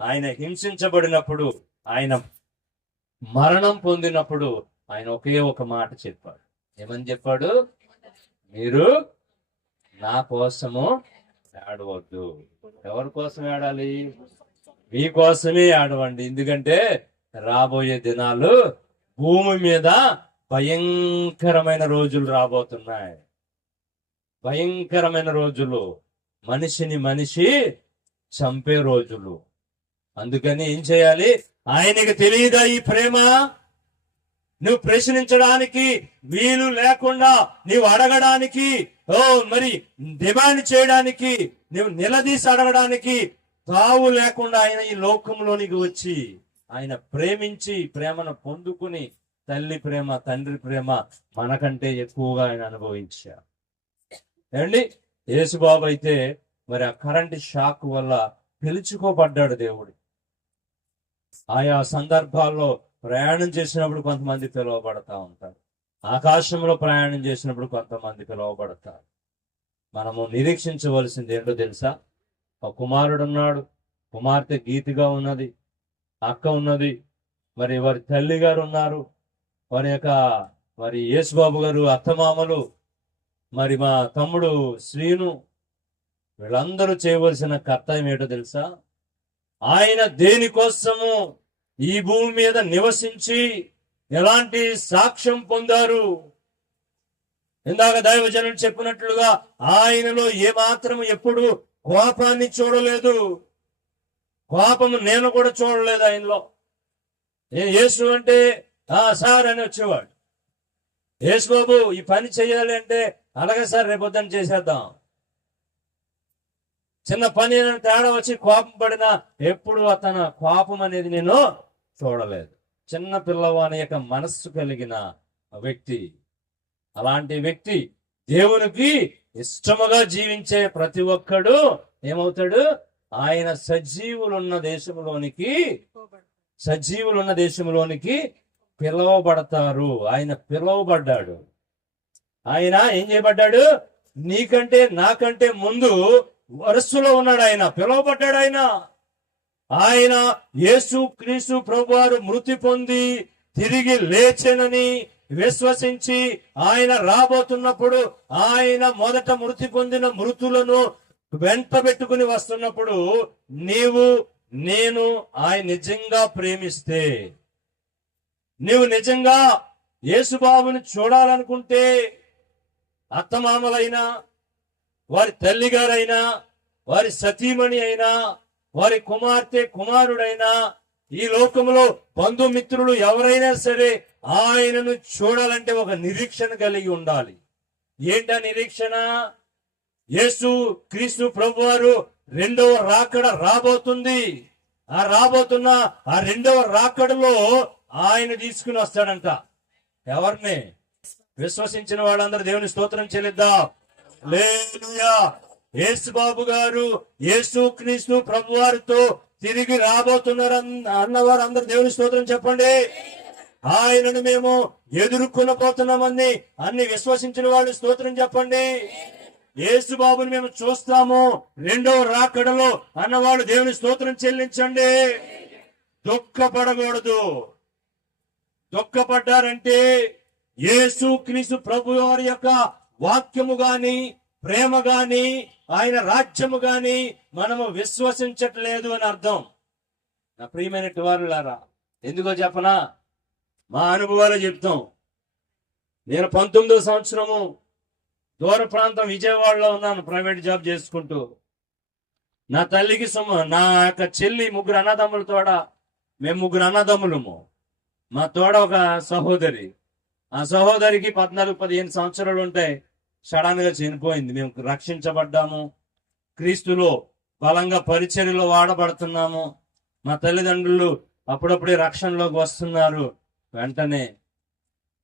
ఆయన హింసించబడినప్పుడు, ఆయన మరణం పొందినప్పుడు ఆయన ఒకే ఒక మాట చెప్పాడు. ఏమని చెప్పాడు? మీరు నా కోసము ఏడవద్దు. ఎవరి కోసం ఏడాలి? మీకోసమే ఏడవండి. ఎందుకంటే రాబోయే దినాలు భూమి మీద భయంకరమైన రోజులు రాబోతున్నాయి. భయంకరమైన రోజులు, మనిషిని మనిషి చంపే రోజులు. అందుకని ఏం చేయాలి? ఆయనకి తెలియదా ఈ ప్రేమ? నువ్వు ప్రశ్నించడానికి వీలు లేకుండా, నీవు అడగడానికి, మరి డిమాండ్ చేయడానికి, నువ్వు నిలదీసి అడగడానికి తావు లేకుండా ఆయన ఈ లోకంలోనికి వచ్చి ఆయన ప్రేమించి ప్రేమను పొందుకుని తల్లి ప్రేమ, తండ్రి ప్రేమ మనకంటే ఎక్కువగా ఆయన అనుభవించారు. ఏమండి, యేసుబాబు అయితే మరి ఆ కరెంట్ షాక్ వల్ల పిలుచుకోబడ్డాడు దేవుడు. ఆయా సందర్భాల్లో ప్రయాణం చేసినప్పుడు కొంతమంది పిలువబడతా ఉంటారు. ఆకాశంలో ప్రయాణం చేసినప్పుడు కొంతమంది పిలువబడతారు. మనము నిరీక్షించవలసింది ఏంటో తెలుసా? ఒక కుమారుడు ఉన్నాడు, కుమార్తె గీతిగా ఉన్నది, అక్క ఉన్నది, మరి వారి తల్లి గారు ఉన్నారు, మరి యేసుబాబు గారు అత్తమామలు, మరి మా తమ్ముడు శ్రీను, వీళ్ళందరూ చేయవలసిన కర్తవ్యం ఏంటో తెలుసా? ఆయన దేనికోసము ఈ భూమి మీద నివసించి ఎలాంటి సాక్ష్యం పొందారు? ఇందాక దైవజనులు చెప్పినట్లుగా ఆయనలో ఏమాత్రం ఎప్పుడు కోపాన్ని చూడలేదు. కోపము నేను కూడా చూడలేదు ఆయనలో. యేసు అంటే సార్ అని వచ్చేవాడు. యేసు బాబు ఈ పని చేయాలి అంటే అలాగే సార్ రేపొద్దని చేసేద్దాం. చిన్న పని తేడా వచ్చి కోపం పడినా ఎప్పుడు అతను కోపం అనేది నేను చూడలేదు. చిన్న పిల్లవాని యొక్క మనస్సు కలిగిన వ్యక్తి. అలాంటి వ్యక్తి దేవునికి ఇష్టముగా జీవించే ప్రతి ఒక్కడు ఏమవుతాడు? ఆయన సజీవులున్న దేశంలోనికి పిలవబడతారు. ఆయన పిలవబడ్డాడు. ఆయన ఏం చేయబడ్డాడు? నీకంటే నాకంటే ముందు వరుసలో ఉన్నాడు. ఆయన పిలవబడ్డాడు. ఆయన యేసు క్రీస్తు ప్రభువారు మృతి పొంది తిరిగి లేచెనని విశ్వసించి ఆయన రాబోతున్నప్పుడు, ఆయన మొదట మృతి పొందిన మృతులను వెంట పెట్టుకుని వస్తున్నప్పుడు, నీవు నేను ఆయన నిజంగా ప్రేమిస్తే, నీవు నిజంగా యేసుబాబుని చూడాలనుకుంటే, అత్తమామలైనా, వారి తల్లి గారైనా, వారి సతీమణి అయినా, వారి కుమార్తె కుమారుడైనా, ఈ లోకంలో బంధుమిత్రులు ఎవరైనా సరే ఆయనను చూడాలంటే ఒక నిరీక్షణ కలిగి ఉండాలి. ఏంటా నిరీక్షణ? యేసు క్రీస్తు ప్రభువారు రెండవ రాకడ రాబోతుంది. రాబోతున్న ఆ రెండవ రాకడలో ఆయన తీసుకుని వస్తాడంట. ఎవరిని? విశ్వసించిన వాళ్ళందరూ దేవుని స్తోత్రం చెల్లిద్దాం. హల్లెలూయా. యేసు బాబు గారు యేసు క్రీస్తు ప్రభువారితో తిరిగి రాబోతున్నారు అన్నవారు అందరు దేవుని స్తోత్రం చెప్పండి. ఆయనను మేము ఎదుర్కొనబోతున్నామని అన్ని విశ్వసించిన వాళ్ళు స్తోత్రం చెప్పండి. యేసు బాబుని మేము చూస్తాము రెండవ రాకడలో అన్నవాళ్ళు దేవుని స్తోత్రం చెల్లించండి. దుఃఖపడకూడదు. దుఃఖపడ్డారంటే యేసు క్రీస్తు ప్రభు వారి యొక్క వాక్యము గాని, ప్రేమ గాని, ఆయన రాజ్యము గాని మనము విశ్వసించట్లేదు అని అర్థం. నా ప్రియమైన వారులారా, ఎందుకో చెప్పనా? మా అనుభవాలు చెప్తాం. నేను 19వ సంవత్సరము దూర ప్రాంతం విజయవాడలో ఉన్నాను, ప్రైవేట్ జాబ్ చేసుకుంటూ. నా తల్లికి నా యొక్క చెల్లి, ముగ్గురు అన్నదమ్ముల తోడ, మేము ముగ్గురు అన్నదమ్ములము. మా తోడ ఒక సహోదరి. ఆ సహోదరికి 14-15 సంవత్సరాలు ఉంటాయి. సడన్ గా చనిపోయింది. మేము రక్షించబడ్డాము, క్రీస్తులో బలంగా పరిచర్యలో వాడబడుతున్నాము. మా తల్లిదండ్రులు అప్పుడప్పుడే రక్షణలోకి వస్తున్నారు. వెంటనే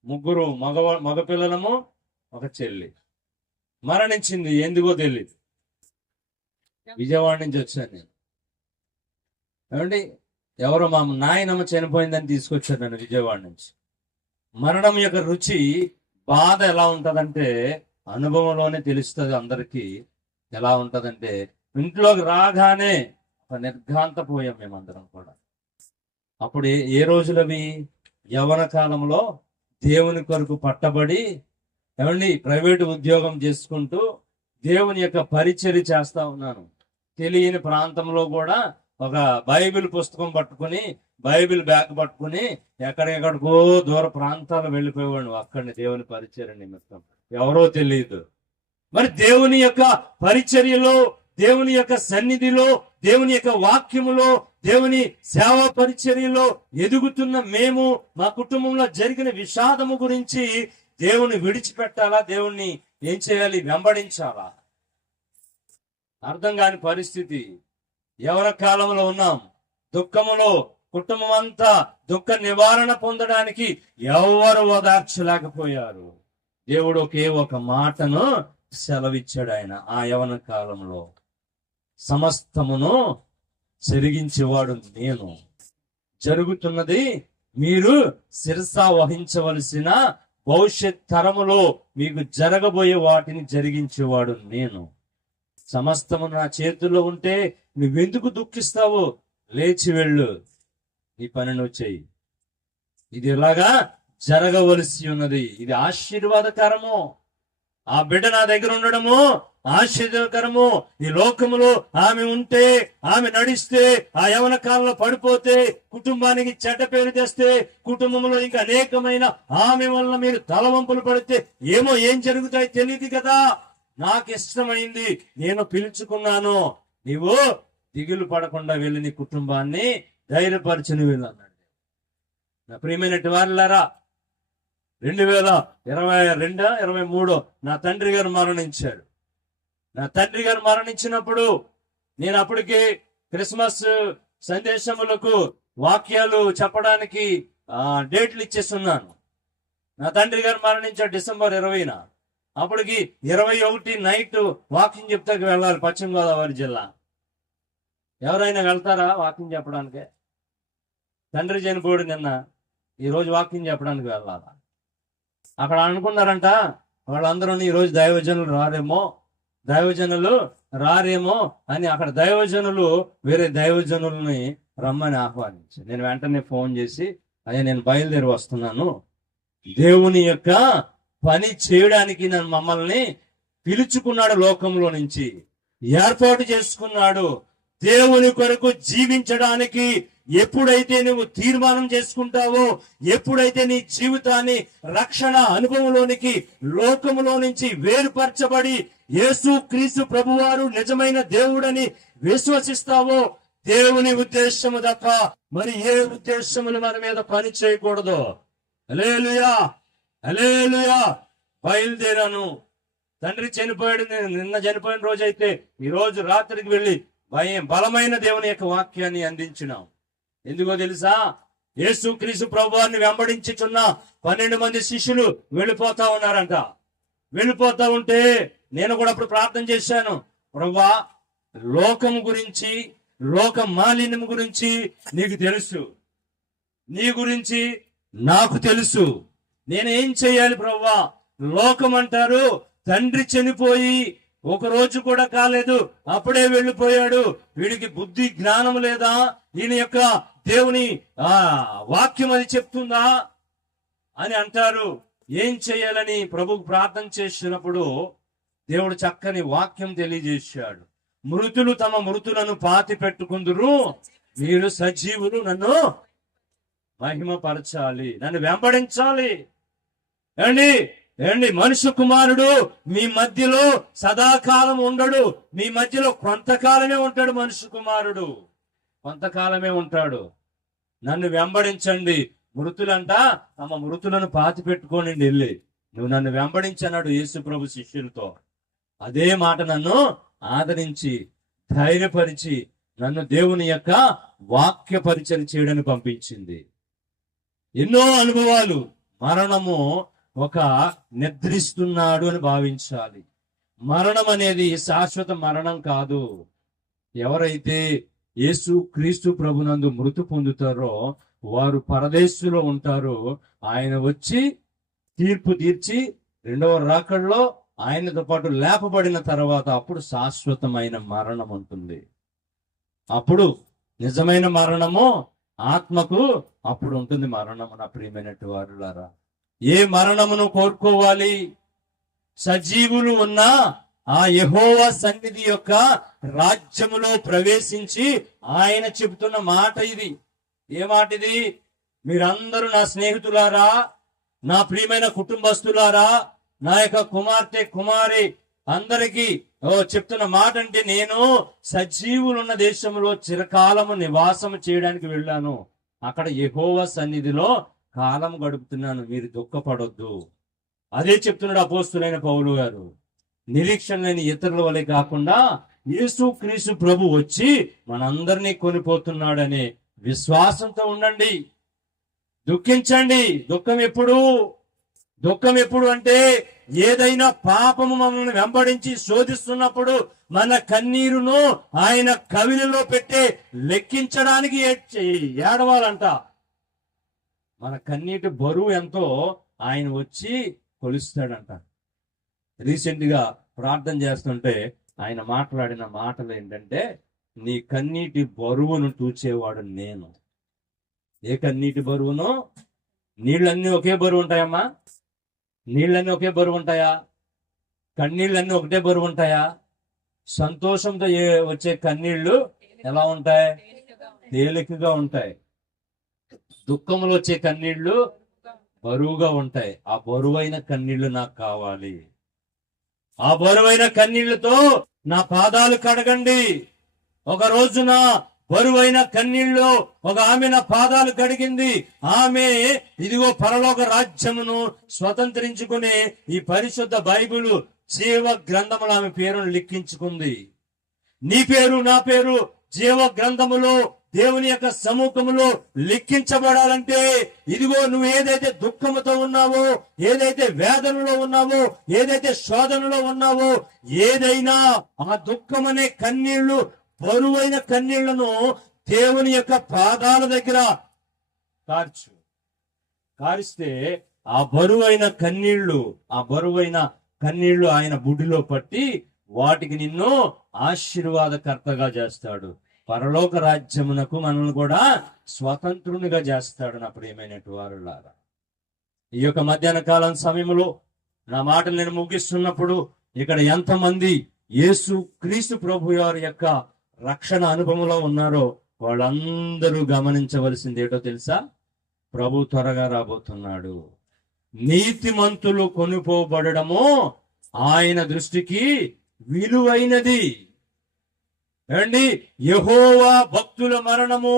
ముగ్గురు మగపిల్లలము, ఒక చెల్లి మరణించింది. ఎందుకో తెలియదు. విజయవాడ నుంచి వచ్చాను నేను. ఏమండి, ఎవరో మా నాయనమ్మ చనిపోయిందని తీసుకొచ్చారు నన్ను విజయవాడ నుంచి. మరణం యొక్క రుచి, బాధ ఎలా ఉంటదంటే అనుభవంలోనే తెలుస్తుంది అందరికీ. ఎలా ఉంటదంటే ఇంట్లోకి రాగానే ఒక నిర్ఘాంతపోయాం మేమందరం కూడా. అప్పుడు ఏ రోజులవి? యవ్వన కాలంలో దేవుని కొరకు పట్టబడి, ఏమండి, ప్రైవేటు ఉద్యోగం చేసుకుంటూ దేవుని యొక్క పరిచర్య చేస్తా ఉన్నాను. తెలియని ప్రాంతంలో కూడా ఒక బైబిల్ పుస్తకం పట్టుకుని బైబిల్ బ్యాగ్ పట్టుకుని ఎక్కడెక్కడికో దూర ప్రాంతాలు వెళ్ళిపోయేవాడు అక్కడిని దేవుని పరిచర్య నిమిత్తం. ఎవరో తెలియదు. మరి దేవుని యొక్క పరిచర్యలో, దేవుని యొక్క సన్నిధిలో, దేవుని యొక్క వాక్యములో, దేవుని సేవా పరిచర్యలో ఎదుగుతున్న మేము మా కుటుంబంలో జరిగిన విషాదము గురించి దేవుని విడిచిపెట్టాలా, దేవుణ్ణి ఏం చేయాలి, వెంబడించాలా? అర్థం కాని పరిస్థితి. ఎవరి కాలంలో ఉన్నాం? దుఃఖములో కుటుంబం అంతా దుఃఖ నివారణ పొందడానికి ఎవరు ఓదార్చలేకపోయారు. దేవుడు ఒకే ఒక మాటను సెలవిచ్చాడు. ఆయన ఆ యవన కాలంలో సమస్తమును జరిగించేవాడు నేను, జరుగుతున్నది మీరు శిరసా వహించవలసిన భవిష్యత్ తరములో మీకు జరగబోయే వాటిని జరిగించేవాడు నేను. సమస్తము నా చేతుల్లో ఉంటే నువ్వెందుకు దుఃఖిస్తావు? లేచి వెళ్ళు, నీ పని నువ్వు చెయ్యి. ఇది ఇలాగా జరగవలసి ఉన్నది. ఇది ఆశీర్వాదకరము. ఆ బిడ్డ నా దగ్గర ఉండడము ఆశీర్వాదకరము. ఈ లోకములో ఆమె ఉంటే, ఆమె నడిస్తే, ఆ యవన కాలంలో పడిపోతే, కుటుంబానికి చెడ్డ పేరు తెస్తే, కుటుంబంలో ఇంకా అనేకమైన ఆమె వల్ల మీరు తలవంపులు పడితే ఏం జరుగుతాయి తెలియదు కదా. నాకు ఇష్టమైంది నేను పిలుచుకున్నాను, నీవు దిగులు పడకుండా వెళ్ళి నీ కుటుంబాన్ని ధైర్యపరచుని వెళ్ళన్నాడు. నా ప్రియమైనటువంటి వారులారా, 2022-23 నా తండ్రి గారు మరణించారు. నా తండ్రి గారు మరణించినప్పుడు నేను అప్పటికే క్రిస్మస్ సందేశములకు వాక్యాలు చెప్పడానికి డేట్లు ఇచ్చేస్తున్నాను. నా తండ్రి గారు మరణించారు డిసెంబర్ 20న. అప్పటికి 21 నైట్ వాకింగ్ చెప్తాకి వెళ్ళాలి పశ్చిమ గోదావరి జిల్లా. ఎవరైనా వెళ్తారా వాకింగ్ చెప్పడానికి? తండ్రి చనిపోయాడు నిన్న, ఈరోజు వాకింగ్ చెప్పడానికి వెళ్ళాలా? అక్కడ అనుకున్నారంట వాళ్ళందరూ ఈరోజు దైవజనులు రారేమో అని అక్కడ దైవజనులు వేరే దైవజనుల్ని రమ్మని ఆహ్వానించారు. నేను వెంటనే ఫోన్ చేసి, అయ్యా నేను బయలుదేరి వస్తున్నాను, దేవుని యొక్క పని చేయడానికి నన్ను మమ్మల్ని పిలుచుకున్నాడు, లోకంలో నుంచి ఏర్పాటు చేసుకున్నాడు. దేవుని కొరకు జీవించడానికి ఎప్పుడైతే నువ్వు తీర్మానం చేసుకుంటావో, ఎప్పుడైతే నీ జీవితాన్ని రక్షణ అనుభవంలోనికి, లోకములో నుంచి వేరుపరచబడి యేసు క్రీస్తు ప్రభువారు నిజమైన దేవుడని విశ్వసిస్తావో, దేవుని ఉద్దేశము తప్ప మరి ఏ ఉద్దేశములు మన మీద పని చేయకూడదు. హల్లెలూయా, హల్లెలూయా. బయలుదేరాను. తండ్రి చనిపోయాడు, నిన్న చనిపోయిన రోజైతే ఈ రోజు రాత్రికి వెళ్ళి బలమైన దేవుని యొక్క వాక్యాన్ని అందించినాం. ఎందుకో తెలుసా? యేసు క్రీస్తు ప్రభువాన్ని వెంబడించుచున్న 12 మంది శిష్యులు వెళ్ళిపోతా ఉన్నారంట. వెళ్ళిపోతా ఉంటే నేను కూడా అప్పుడు ప్రార్థన చేశాను, ప్రభువా లోకం గురించి, లోక మాలిన్యం గురించి నీకు తెలుసు, నీ గురించి నాకు తెలుసు, నేనేం చేయాలి ప్రభువా? లోకం అంటారు తండ్రి చనిపోయి ఒక రోజు కూడా కాలేదు, అప్పుడే వెళ్ళిపోయాడు, వీడికి బుద్ధి జ్ఞానం లేదా, ఈయన యొక్క దేవుని వాక్యం అది చెప్తుందా అని అంటారు. ఏం చేయాలని ప్రభుకు ప్రార్థన చేసినప్పుడు దేవుడు చక్కని వాక్యం తెలియజేశాడు. మృతులు తమ మృతులను పాతి పెట్టుకుందురు, మీరు సజీవులు నన్ను మహిమపరచాలి, నన్ను వెంబడించాలి. ఏండి మనుష్య కుమారుడు మీ మధ్యలో సదాకాలం ఉండడు, మీ మధ్యలో కొంతకాలమే ఉంటాడు. మనుష్య కుమారుడు కొంతకాలమే ఉంటాడు. నన్ను వెంబడించండి. మృతులంట తమ మృతులను పాతి పెట్టుకోండి, వెళ్ళి నువ్వు నన్ను వెంబడించన్నాడు యేసు ప్రభు శిష్యులతో. అదే మాట నన్ను ఆదరించి ధైర్యపరిచి నన్ను దేవుని యొక్క వాక్య పరిచయం చేయడానికి పంపించింది. ఎన్నో అనుభవాలు. మరణము ఒక నిద్రిస్తున్నాడు అని భావించాలి. మరణం అనేది శాశ్వత మరణం కాదు. ఎవరైతే యేసు క్రీస్తు ప్రభునందు మృతి పొందుతారో వారు పరదేశులో ఉంటారో, ఆయన వచ్చి తీర్పు తీర్చి రెండవ రాకడలో ఆయనతో పాటు లేపబడిన తర్వాత అప్పుడు శాశ్వతమైన మరణం ఉంటుంది. అప్పుడు నిజమైన మరణము ఆత్మకు అప్పుడు ఉంటుంది మరణము. నా ప్రియమైనటువంటి వారులారా, ఏ మరణమును కోరుకోవాలి? సజీవులు ఉన్న ఆ యెహోవా సన్నిధి యొక్క రాజ్యములో ప్రవేశించి ఆయన చెబుతున్న మాట ఇది. ఏ మాటిది? మీరందరూ నా స్నేహితులారా, నా ప్రియమైన కుటుంబస్తులారా, నా యొక్క కుమార్తె కుమారి అందరికీ చెప్తున్న మాట అంటే, నేను సజీవులున్న దేశంలో చిరకాలము నివాసము చేయడానికి వెళ్ళాను. అక్కడ యెహోవా సన్నిధిలో కాలం గడుపుతున్నాను, మీరు దుఃఖపడొద్దు. అదే చెప్తున్నాడు అపోస్తులైన పౌలు గారు. నిరీక్షణ లేని ఇతరుల వలె కాకుండా యేసుక్రీస్తు ప్రభు వచ్చి మనందరినీ కొనిపోతున్నాడనే విశ్వాసంతో ఉండండి. దుఃఖించండి. దుఃఖం ఎప్పుడు అంటే, ఏదైనా పాపము మనల్ని వెంబడించి శోధిస్తున్నప్పుడు మన కన్నీరును ఆయన కవిలలో పెట్టే లెక్కించడానికి ఏడవాలంట. మన కన్నీటి బరువు ఎంతో ఆయన వచ్చి కొలుస్తాడంట. రీసెంట్ గా ప్రార్థన చేస్తుంటే ఆయన మాట్లాడిన మాటలు ఏంటంటే, నీ కన్నీటి బరువును తూచేవాడు నేను. ఏ కన్నీటి బరువును? నీళ్ళన్నీ ఒకే బరువు ఉంటాయమ్మా? నీళ్ళన్నీ ఒకే బరువు ఉంటాయా? కన్నీళ్ళన్నీ ఒకటే బరువు ఉంటాయా? సంతోషంతో వచ్చే కన్నీళ్లు ఎలా ఉంటాయి? తేలికగా ఉంటాయి. దుఃఖంలో వచ్చే కన్నీళ్లు బరువుగా ఉంటాయి. ఆ బరువైన కన్నీళ్లు నాకు కావాలి. ఆ బరువైన కన్నీళ్లతో నా పాదాలు కడగండి. ఒక రోజున బరువైన కన్నీళ్ళు ఒక ఆమె నా పాదాలు కడిగింది. ఆమె ఇదిగో పరలోక రాజ్యమును స్వతంత్రించుకుని ఈ పరిశుద్ధ బైబిలు జీవ గ్రంథములు ఆమె పేరును లిఖించుకుంది. నీ పేరు నా పేరు జీవ గ్రంథములో దేవుని యొక్క సముఖములో లిఖించబడాలంటే, ఇదిగో నువ్వు ఏదైతే దుఃఖముతో ఉన్నావో, ఏదైతే వేదనలో ఉన్నావో, ఏదైతే శోధనలో ఉన్నావో, ఏదైనా ఆ దుఃఖం అనే కన్నీళ్లు, బరువైన కన్నీళ్లను దేవుని యొక్క పాదాల దగ్గర కారిస్తే ఆ బరువైన కన్నీళ్లు ఆయన బుడ్డిలో పట్టి వాటికి నిన్ను ఆశీర్వాదకర్తగా చేస్తాడు. పరలోక రాజ్యమునకు మనల్ని కూడా స్వతంత్రునిగా చేస్తాడు. నా ప్రియమైనటు వారులారా, ఈ యొక్క మధ్యాహ్న కాలం సమయంలో నా మాటలు నేను ముగిస్తున్నప్పుడు ఇక్కడ ఎంతమంది యేసు క్రీస్తు ప్రభు వారి యొక్క రక్షణ అనుభవంలో ఉన్నారో వాళ్ళందరూ గమనించవలసింది ఏంటో తెలుసా? ప్రభు త్వరగా రాబోతున్నాడు. నీతిమంతులు కొనుపోబడము ఆయన దృష్టికి విలువైనది. ఏమండి, యెహోవా భక్తుల మరణము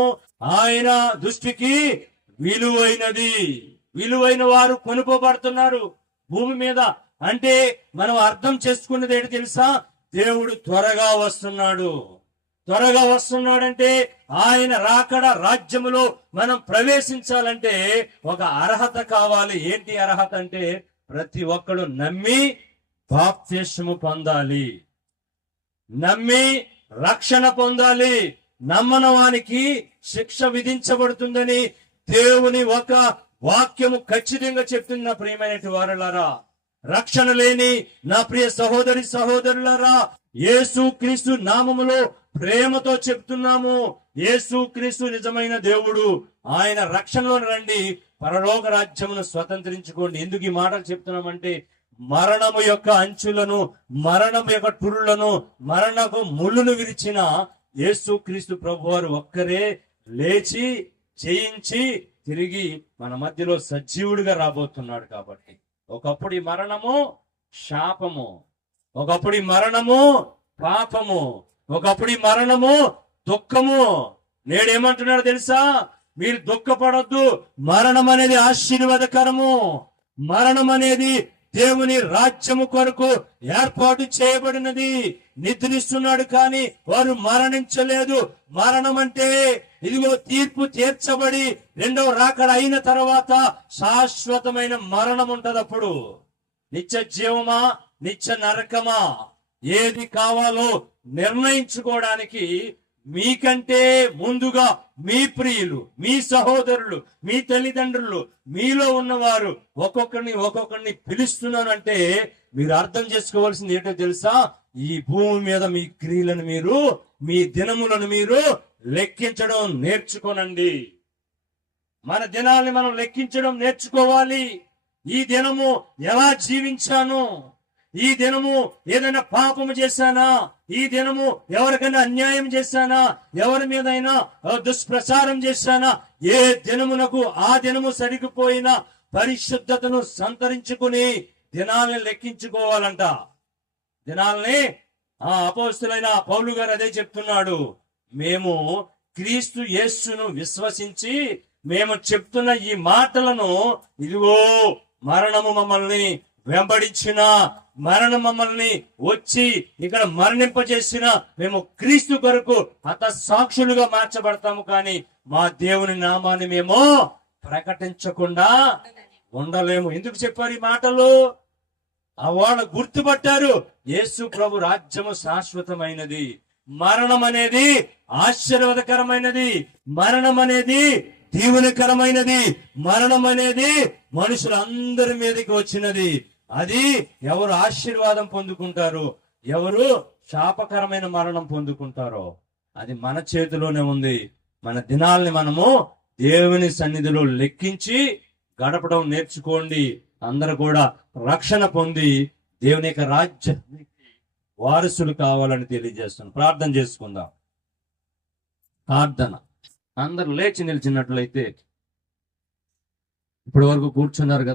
ఆయన దృష్టికి విలువైనది. విలువైన వారు కొనుపోబడుతున్నారు భూమి మీద. అంటే మనం అర్థం చేసుకున్నది ఏంటి తెలుసా? దేవుడు త్వరగా వస్తున్నాడంటే ఆయన రాకడ రాజ్యములో మనం ప్రవేశించాలంటే ఒక అర్హత కావాలి. ఏంటి అర్హత అంటే, ప్రతి ఒక్కడు నమ్మి బాప్తిస్మము పొందాలి, నమ్మి రక్షణ పొందాలి. నమ్మని వానికి శిక్ష విధించబడుతుందని దేవుని ఒక వాక్యము ఖచ్చితంగా చెప్తుంది. నా ప్రియమైన వారులారా, రక్షణ లేని నా ప్రియ సహోదరి సహోదరులారా, యేసు క్రీస్తు నామములో ప్రేమతో చెప్తున్నాము. యేసు క్రీస్తు నిజమైన దేవుడు. ఆయన రక్షణలో రండి, పరలోక రాజ్యమును స్వతంత్రించుకోండి. ఎందుకు ఈ మాటలు చెప్తున్నామంటే, మరణము యొక్క అంచులను, మరణము యొక్క టురులను, మరణకు ముళ్ళును విరిచిన యేసు క్రీస్తు ప్రభువారు ఒక్కరే లేచి జయించి తిరిగి మన మధ్యలో సజీవుడిగా రాబోతున్నాడు. కాబట్టి ఒకప్పుడు ఈ మరణము శాపము, ఒకప్పుడు ఈ మరణము పాపము, ఒకప్పుడు ఈ మరణము దుఃఖము. నేడేమంటున్నాడు తెలుసా? మీరు దుఃఖపడొద్దు, మరణం అనేది ఆశీర్వాదకరము. మరణం అనేది దేవుని రాజ్యము కొరకు ఏర్పాటు చేయబడినది. నిద్రిస్తున్నాడు కానీ వారు మరణించలేదు. మరణం అంటే ఇదిగో తీర్పు తీర్చబడి రెండవ రాకడ అయిన తర్వాత శాశ్వతమైన మరణం ఉంటది. అప్పుడు నిత్య జీవమా నిత్య నరకమా ఏది కావాలో నిర్ణయించుకోవడానికి మీకంటే ముందుగా మీ ప్రియులు, మీ సహోదరులు, మీ తల్లిదండ్రులు, మీలో ఉన్నవారు ఒక్కొక్కరిని పిలుస్తున్నానంటే మీరు అర్థం చేసుకోవాల్సింది ఏంటో తెలుసా? ఈ భూమి మీద మీ క్రియలను మీరు, మీ దినములను మీరు లెక్కించడం నేర్చుకోనండి. మన దినాల్ని మనం లెక్కించడం నేర్చుకోవాలి. ఈ దినము ఎలా జీవించాను, ఈ దినము ఏదైనా పాపము చేశానా, ఈ దినము ఎవరికైనా అన్యాయం చేశానా, ఎవరి మీదైనా దుష్ప్రచారం చేశానా, ఏ దినమునకు ఆ దినము సరిగిపోయిన పరిశుద్ధతను సంతరించుకుని దినాల్ని లెక్కించుకోవాలంట. దినాల్ని అపోస్తులైన పౌలు గారు అదే చెప్తున్నాడు. మేము క్రీస్తు యేసును విశ్వసించి మేము చెప్తున్న ఈ మాటలను, ఇదిగో మరణము మమ్మల్ని వెంబడించిన, మరణం మమ్మల్ని వచ్చి ఇక్కడ మరణింపజేసిన, మేము క్రీస్తు కొరకు హతసాక్షులుగా మార్చబడతాము, కానీ మా దేవుని నామాన్ని మేము ప్రకటించకుండా ఉండలేము. ఎందుకు చెప్పారు ఈ మాటలు? వాళ్ళు గుర్తుపట్టారు, యేసు ప్రభు రాజ్యము శాశ్వతమైనది, మరణం అనేది ఆశీర్వాదకరమైనది, మరణం అనేది దీవెనకరమైనది, మరణం అనేది మనుషులందరి మీదకి వచ్చినది. అది ఎవరు ఆశీర్వాదం పొందుకుంటారు, ఎవరు శాపకరమైన మరణం పొందుకుంటారో అది మన చేతిలోనే ఉంది. మన దినాల్ని మనము దేవుని సన్నిధిలో లెక్కించి గడపడం నేర్చుకోండి. అందరూ కూడా రక్షణ పొంది దేవుని యొక్క రాజ్యానికి వారసులు కావాలని తెలియజేస్తున్నాను. ప్రార్థన చేసుకుందాం. ప్రార్థన. అందరూ లేచి నిలిచినట్లయితే, ఇప్పటి వరకు కూర్చున్నారు కదా.